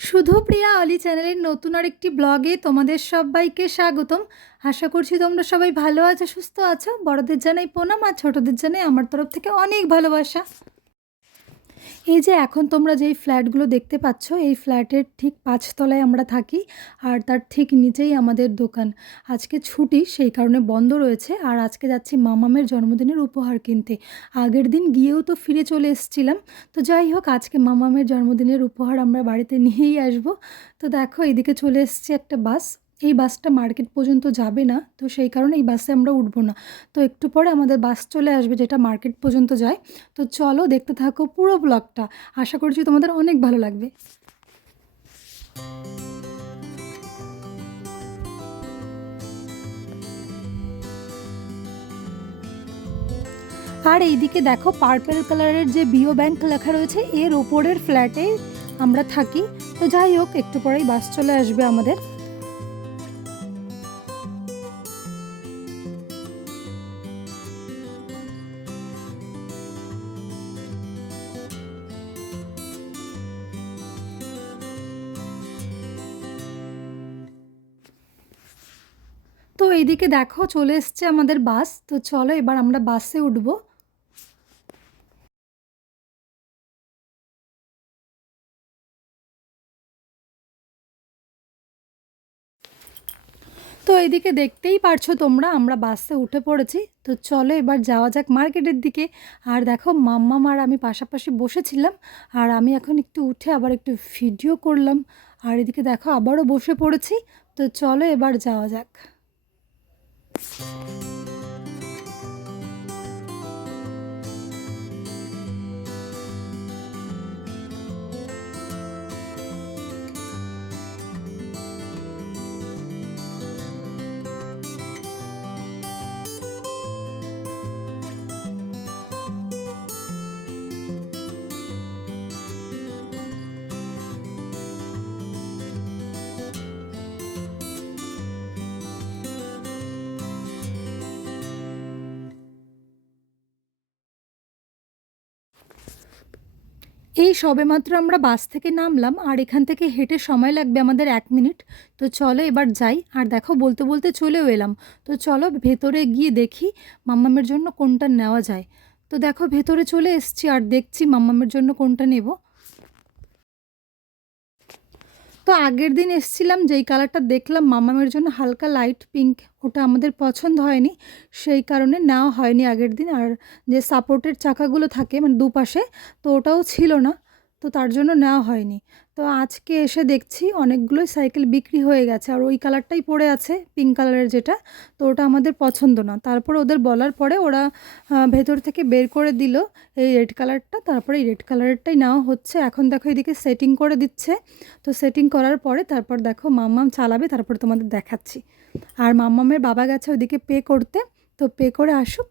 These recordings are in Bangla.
শুধু প্রিয়া অলি চ্যানেলের নতুন আর একটি ব্লগে তোমাদের সবাইকে স্বাগতম। আশা করছি তোমরা সবাই ভালো আছো, সুস্থ আছো। বড়দের জানাই প্রণাম আর ছোটোদের জানাই আমার তরফ থেকে অনেক ভালোবাসা। এই যে এখন তোমরা যেই ফ্ল্যাটগুলো দেখতে পাচ্ছ, এই ফ্ল্যাটের ঠিক পাঁচতলায় আমরা থাকি আর তার ঠিক নিচেই আমাদের দোকান। আজকে ছুটি, সেই কারণে বন্ধ রয়েছে। আর আজকে যাচ্ছি মামামের জন্মদিনের উপহার কিনতে। আগের দিন গিয়েও তো ফিরে চলে এসেছিলাম। তো যাই হোক, আজকে মামামের জন্মদিনের উপহার আমরা বাড়িতে নিয়েই আসব। তো দেখো, এদিকে চলে এসছে একটা বাস। এই বাসটা মার্কেট পর্যন্ত যাবে না, তো সেই কারণে এই বাসে আমরা উঠবো না। তো একটু পরে আমাদের বাস চলে আসবে যেটা মার্কেট পর্যন্ত যায়। তো চলো দেখতে থাকো পুরো ব্লগটা। আশা করছি তোমাদের অনেক ভালো লাগবে। আর এইদিকে দেখো পার্পেল কালারের যে বিও ব্যাংক লেখা রয়েছে, এর ওপরের ফ্ল্যাটে আমরা থাকি। তো যাই হোক, একটু পরেই বাস চলে আসবে আমাদের। এইদিকে দেখো চলে এসছে আমাদের বাস। তো চলো এবার আমরা বাসে উঠবো। তো এইদিকে দেখতেই পারছ তোমরা, আমরা বাসে উঠে পড়েছি। তো চলো এবার যাওয়া যাক মার্কেটের দিকে। আর দেখো মাম্মা আর আমি পাশাপাশি বসেছিলাম। আর আমি এখন একটু উঠে আবার একটু ভিডিও করলাম। আর এদিকে দেখো আবারও বসে পড়েছি। তো চলো এবার যাওয়া যাক। এই সবেমাত্র আমরা বাস থেকে নামলাম, আর এখান থেকে হেঁটে সময় লাগবে আমাদের এক মিনিট। তো চলো এবার যাই, আর দেখো বলতে বলতে চলেও এলাম। তো চলো ভেতরে গিয়ে দেখি মাম্মামের জন্য কোনটা নেওয়া যায়। তো দেখো ভেতরে চলে এসছি, আর দেখছি মাম্মামের জন্য কোনটা নেব। তো আগের দিন এসছিলাম, যেই কালারটা দেখলাম মামামের জন্য হালকা লাইট পিঙ্ক ওটা আমাদের পছন্দ হয়নি, সেই কারণে নেওয়া হয়নি আগের দিন। আর যে সাপোর্টের চাকাগুলো থাকে মানে দুপাশে, তো ওটাও ছিল না। তো তার জন্য নেওয়া হয়নি। তো আজকে এসে দেখছি অনেকগুলোই সাইকেল বিক্রি হয়ে গেছে। আর ওই কালারটাই পড়ে আছে পিঙ্ক কালারের যেটা, তো ওটা আমাদের পছন্দ না। তারপর ওদের বলার পরে ওরা ভেতর থেকে বের করে দিল এই রেড কালারটা। তারপরে এই রেড কালারেরটাই নেওয়া হচ্ছে। এখন দেখো এদিকে সেটিং করে দিচ্ছে। তো সেটিং করার পরে তারপর দেখো মাম্মাম চালাবে, তারপর তোমাদের দেখাচ্ছি। আর মাম্মামের বাবা গেছে ওইদিকে পে করতে। তো পে করে আসুক।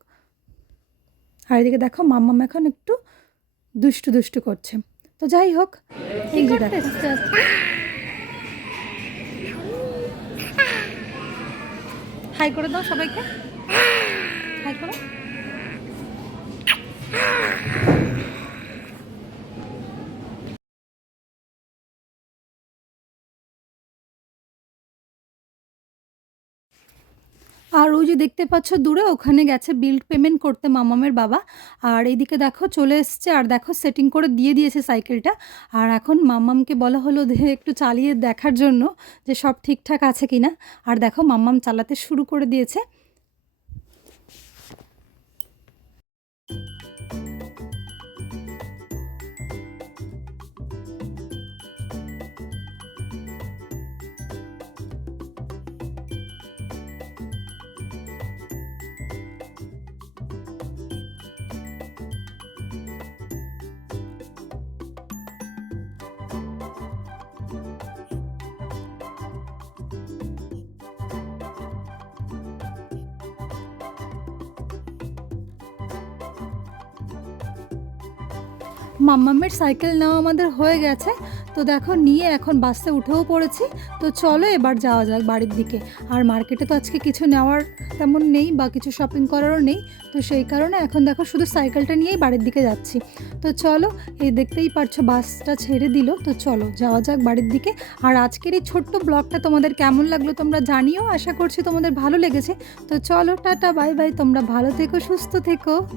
আর এদিকে দেখো মাম্মাম এখন একটু দুষ্টু দুষ্টু করছে। তো যাই হোক এই যে দেখো। হাই করে দাও সবাইকে। হাই করো। আর ওই যে দেখতে পাচ্ছ দূরে ওখানে গেছে বিল পেমেন্ট করতে মামামের বাবা। আর এইদিকে দেখো চলে এসছে, আর দেখো সেটিং করে দিয়ে দিয়েছে সাইকেলটা আর এখন মাম্মামকে বলা হলো একটু চালিয়ে দেখার জন্য যে সব ঠিকঠাক আছে কি না আর দেখো মাম্মাম চালাতে শুরু করে দিয়েছে। মাম্মামের সাইকেল নেওয়া আমাদের হয়ে গেছে। তো দেখো, নিয়ে এখন বাসে উঠেও পড়েছি। তো চলো এবার যাওয়া যাক বাড়ির দিকে। আর মার্কেটে তো আজকে কিছু নেওয়ার তেমন নেই বা কিছু শপিং করারও নেই। তো সেই কারণে এখন দেখো, শুধু সাইকেলটা নিয়েই বাড়ির দিকে যাচ্ছি। তো চলো, এই দেখতেই পারছ বাসটা ছেড়ে দিল। তো চলো, যাওয়া যাক বাড়ির দিকে। আর আজকের এই ছোট্ট ব্লগটা তোমাদের কেমন লাগল তোমরা জানিও। আশা করছি তোমাদের ভালো লেগেছে। তো চলো, টাটা, বাই বাই। তোমরা ভালো থেকো, সুস্থ থেকো।